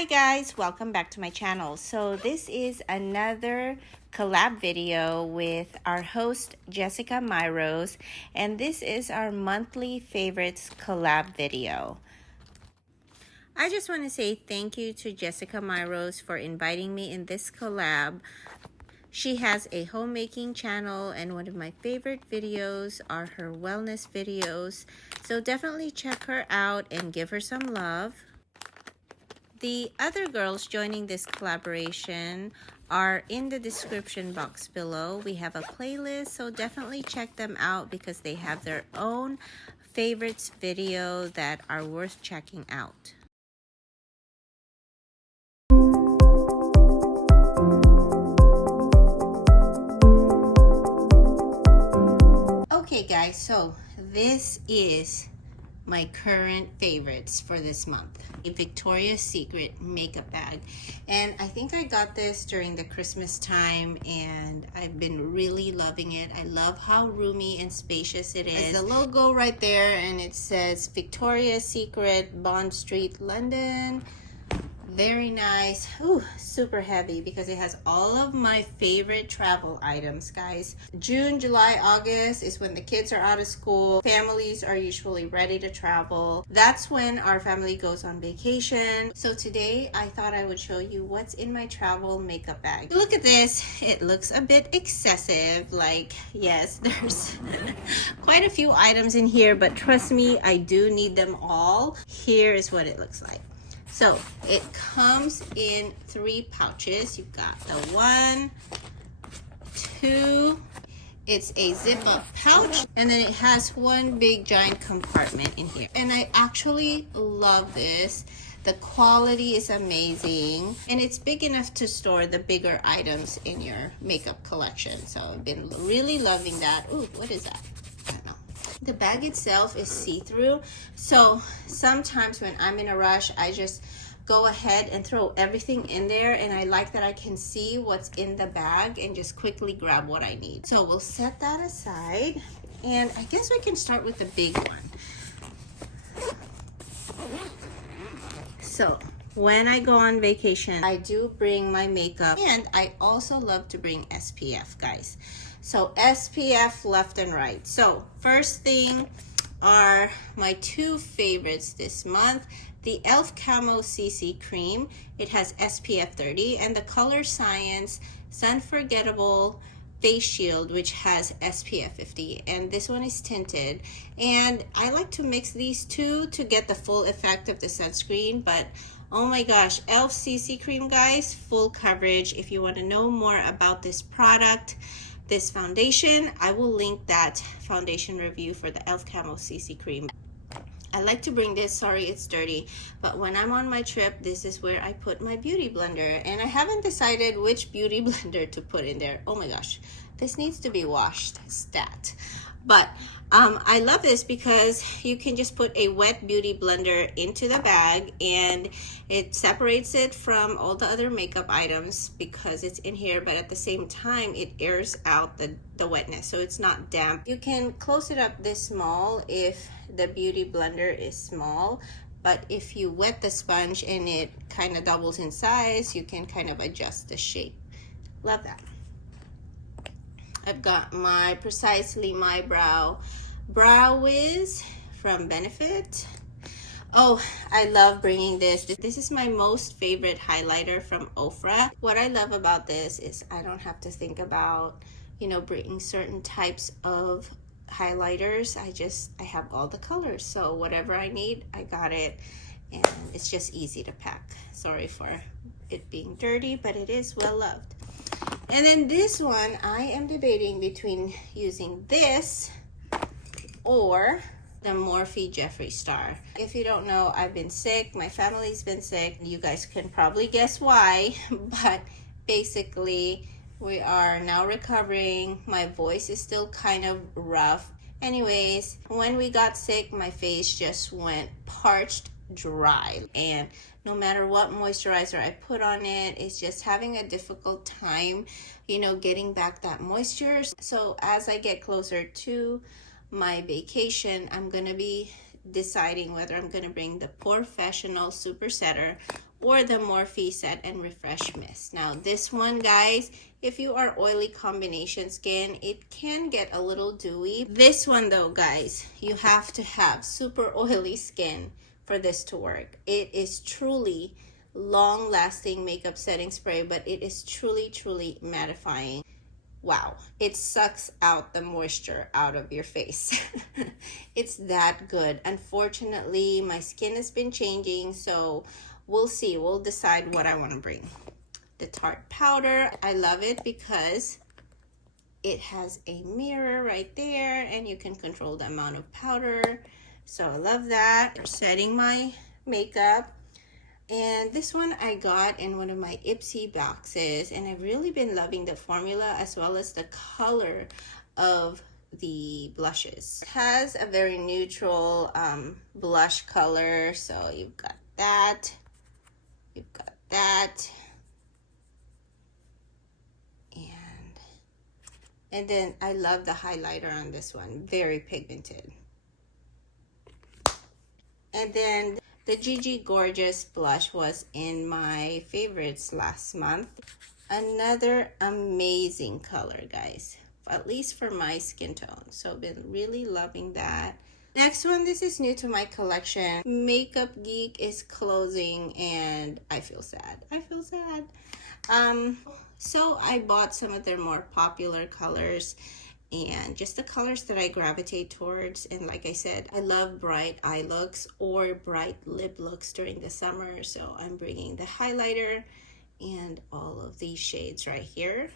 Hi guys, welcome back to my channel. So this is another collab video with our host Jessica MyRose, and this is our monthly favorites collab video. I just want to say thank you to Jessica MyRose for inviting me in this collab. She has a homemaking channel, and one of my favorite videos are her wellness videos. So definitely check her out and give her some love. The other girls joining this collaboration are in the description box below. We have a playlist, so definitely check them out because they have their own favorites video that are worth checking out. Okay guys, so this is my current favorites for this month. A Victoria's Secret makeup bag, and I think I got this during the Christmas time and I've been really loving it. I love how roomy and spacious it is. There's the logo right there and it says Victoria's Secret, Bond Street, London. Very nice. Ooh, super heavy because it has all of my favorite travel items, guys. June, July, August is when the kids are out of school. Families are usually ready to travel. That's when our family goes on vacation. So today I thought I would show you what's in my travel makeup bag. Look at this. It looks a bit excessive. Like, yes, there's quite a few items in here, but trust me, I do need them all. Here is what it looks like. So it comes in 3 pouches. You've got the 1, 2, it's a zip up pouch, and then it has one big giant compartment in here. And I actually love this. The quality is amazing, and it's big enough to store the bigger items in your makeup collection. So I've been really loving that. Ooh, what is that? I don't know. The bag itself is see-through, so sometimes when I'm in a rush, I just go ahead and throw everything in there, and I like that I can see what's in the bag and just quickly grab what I need. So we'll set that aside, and I guess we can start with the big one. So when I go on vacation, I do bring my makeup, and I also love to bring SPF, guys. So SPF left and right. So first thing are my 2 favorites this month. The e.l.f. Camo CC Cream. It has SPF 30, and the Color Science Sunforgettable Face Shield, which has SPF 50, and this one is tinted. And I like to mix these two to get the full effect of the sunscreen, but oh my gosh, e.l.f. CC Cream, guys, full coverage. If you want to know more about this product, this foundation, I will link that foundation review for the e.l.f. Camo CC Cream. I like to bring this, sorry it's dirty, but when I'm on my trip, this is where I put my beauty blender, and I haven't decided which beauty blender to put in there. Oh my gosh, this needs to be washed, stat. But I love this because you can just put a wet beauty blender into the bag, and it separates it from all the other makeup items because it's in here, but at the same time it airs out the wetness, so it's not damp. You can close it up this small if the beauty blender is small, but if you wet the sponge and it kind of doubles in size, you can kind of adjust the shape. Love that. I've got my Precisely My Brow Wiz from Benefit. Oh, I love bringing this. This is my most favorite highlighter from Ofra. What I love about this is I don't have to think about, you know, bringing certain types of highlighters. I have all the colors, so whatever I need, I got it, and it's just easy to pack. Sorry for it being dirty, but it is well loved. And then this one, I am debating between using this or the Morphe Jeffree Star. If you don't know, I've been sick. My family's been sick. You guys can probably guess why, but basically we are now recovering. My voice is still kind of rough. Anyways, when we got sick, my face just went parched dry, and no matter what moisturizer I put on it, it's just having a difficult time, you know, getting back that moisture. So as I get closer to my vacation, I'm gonna be deciding whether I'm gonna bring the Professional Super Setter or the Morphe Set and Refresh Mist. Now this one, guys, if you are oily combination skin, it can get a little dewy. This one though, guys, you have to have super oily skin for this to work. It is truly long-lasting makeup setting spray, but it is truly mattifying. Wow, it sucks out the moisture out of your face. It's that good. Unfortunately, my skin has been changing, so we'll see. We'll decide what I want to bring. The Tarte powder, I love it because it has a mirror right there and you can control the amount of powder. So I love that. For setting my makeup. And this one I got in one of my Ipsy boxes, and I've really been loving the formula as well as the color of the blushes. It has a very neutral blush color, so you've got that, you've got that, and then I love the highlighter on this one, very pigmented. And then the Gigi Gorgeous blush was in my favorites last month. Another amazing color, guys, at least for my skin tone. So I've been really loving that. Next one, this is new to my collection. Makeup Geek is closing and I feel sad. I feel sad. So I bought some of their more popular colors and just the colors that I gravitate towards. And like I said, I love bright eye looks or bright lip looks during the summer. So I'm bringing the highlighter and all of these shades right here.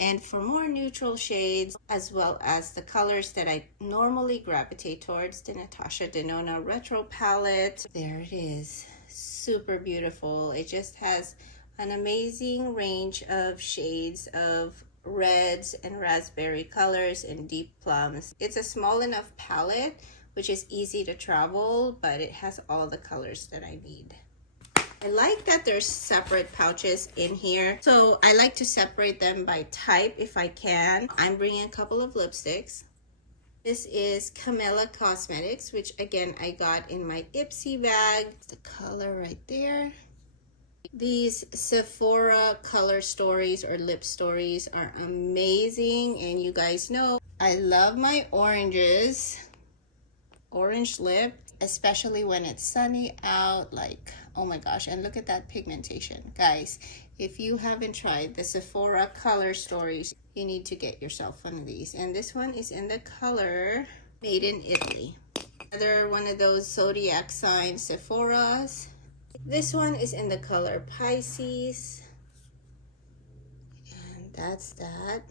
And for more neutral shades, as well as the colors that I normally gravitate towards, the Natasha Denona Retro Palette. There it is, super beautiful. It just has an amazing range of shades of reds and raspberry colors and deep plums. It's a small enough palette, which is easy to travel, but it has all the colors that I need. I like that there's separate pouches in here, so I like to separate them by type if I can. I'm bringing a couple of lipsticks. This is Camilla Cosmetics, which again I got in my Ipsy bag. The color right there. These Sephora color stories or lip stories are amazing, and you guys know I love my oranges, orange lip, especially when it's sunny out. Like, oh my gosh, and look at that pigmentation. Guys, if you haven't tried the Sephora color stories, you need to get yourself one of these. And this one is in the color Made in Italy. Another one of those zodiac sign Sephoras. This one is in the color Pisces, and that's that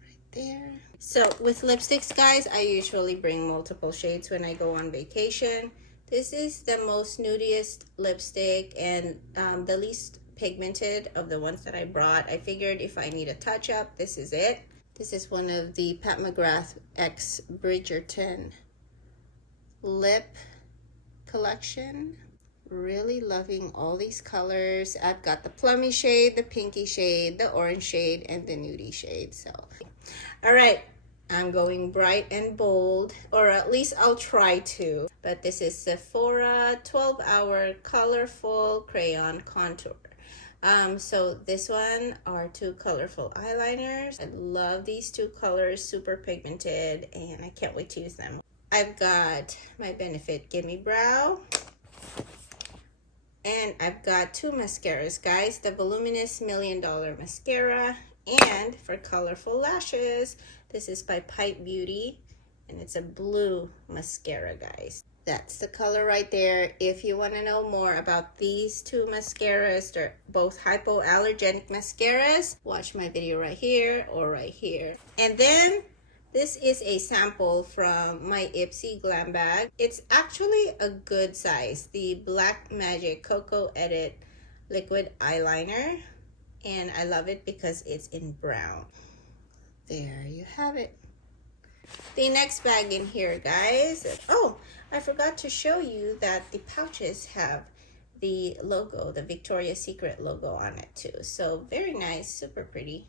right there. So with lipsticks, guys, I usually bring multiple shades when I go on vacation. This is the most nudiest lipstick and the least pigmented of the ones that I brought. I figured if I need a touch up, this is it. This is one of the Pat McGrath X Bridgerton lip collection. Really loving all these colors. I've got the plummy shade, the pinky shade, the orange shade, and the nudie shade. So all right, I'm going bright and bold, or at least I'll try to. But this is Sephora 12-hour colorful crayon contour. So this one are two colorful eyeliners. I love these two colors, super pigmented, and I can't wait to use them. I've got my Benefit Gimme Brow, and I've got two mascaras, guys. The Voluminous $1 Million Mascara, and for colorful lashes, this is by Pipe Beauty, and it's a blue mascara, guys. That's the color right there. If you want to know more about these two mascaras, they're both hypoallergenic mascaras, watch my video right here or right here. And then this is a sample from my Ipsy Glam Bag. It's actually a good size, the Black Magic Cocoa Edit Liquid Eyeliner. And I love it because it's in brown. There you have it. The next bag in here, guys. Oh, I forgot to show you that the pouches have the logo, the Victoria's Secret logo on it too. So very nice, super pretty.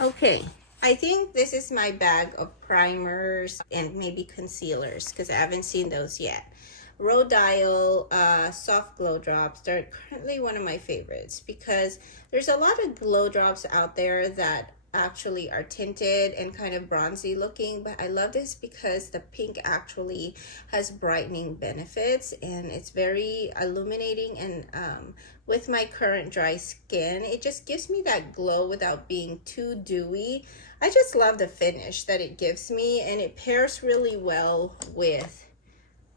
Okay, I I think this is my bag of primers and maybe concealers because I haven't seen those yet. Rhodial soft glow drops. They're currently one of my favorites because there's a lot of glow drops out there that actually are tinted and kind of bronzy looking, but I love this because the pink actually has brightening benefits and it's very illuminating, and with my current dry skin, it just gives me that glow without being too dewy. I just love the finish that it gives me, and it pairs really well with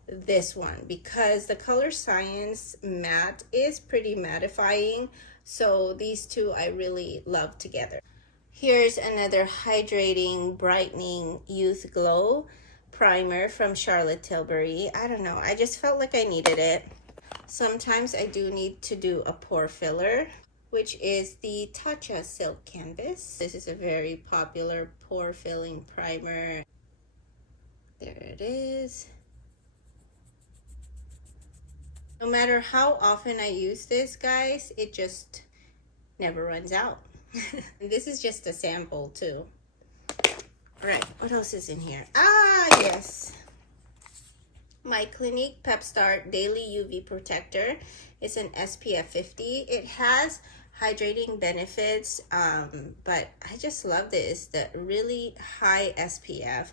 this one because the Color Science matte is pretty mattifying, so these two I really love together. Here's another hydrating, brightening youth glow primer from Charlotte Tilbury. I don't know, I just felt like I needed it. Sometimes I do need to do a pore filler, which is the Tatcha Silk Canvas. This is a very popular pore filling primer. There it is. No matter how often I use this, guys, it just never runs out. This is just a sample too. All right, what else is in here? Ah, yes. My Clinique Pep Start Daily UV Protector is an SPF 50. It has hydrating benefits, but I just love this, the really high SPF,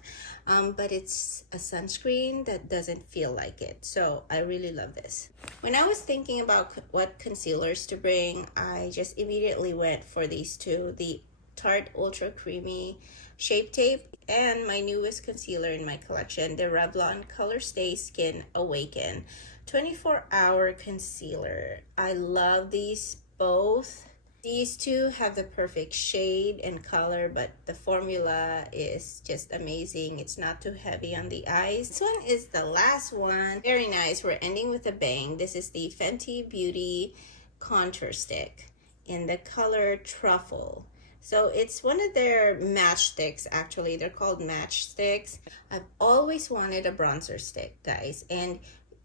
but it's a sunscreen that doesn't feel like it, so I really love this. When I was thinking about what concealers to bring, I just immediately went for these two, the Tarte Ultra Creamy Shape Tape and my newest concealer in my collection, the Revlon Color Stay Skin Awaken 24-hour concealer. I love these both. These two have the perfect shade and color, but the formula is just amazing. It's not too heavy on the eyes. This one is the last one. Very nice. We're ending with a bang. This is the Fenty Beauty Contour Stick in the color Truffle. So it's one of their matchsticks, actually. They're called matchsticks. I've always wanted a bronzer stick, guys, and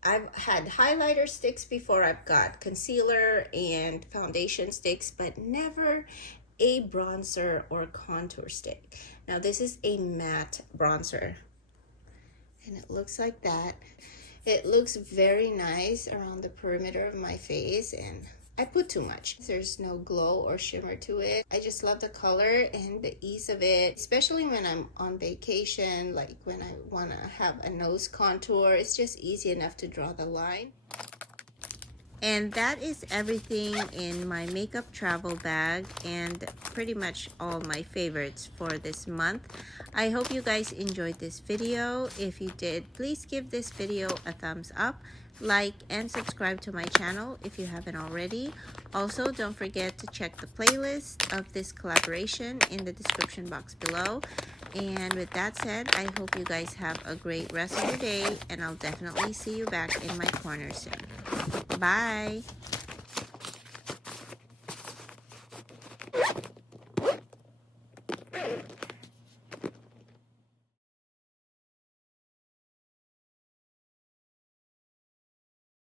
I've had highlighter sticks before. I've got concealer and foundation sticks, but never a bronzer or contour stick. Now this is a matte bronzer, and it looks like that. It looks very nice around the perimeter of my face, and I put too much. There's no glow or shimmer to it. I just love the color and the ease of it, especially when I'm on vacation, like when I want to have a nose contour. It's just easy enough to draw the line. And that is everything in my makeup travel bag and pretty much all my favorites for this month. I hope you guys enjoyed this video. If you did, please give this video a thumbs up, like, and subscribe to my channel if you haven't already. Also, don't forget to check the playlist of this collaboration in the description box below. And with that said, I hope you guys have a great rest of your day, and I'll definitely see you back in my corner soon. Bye!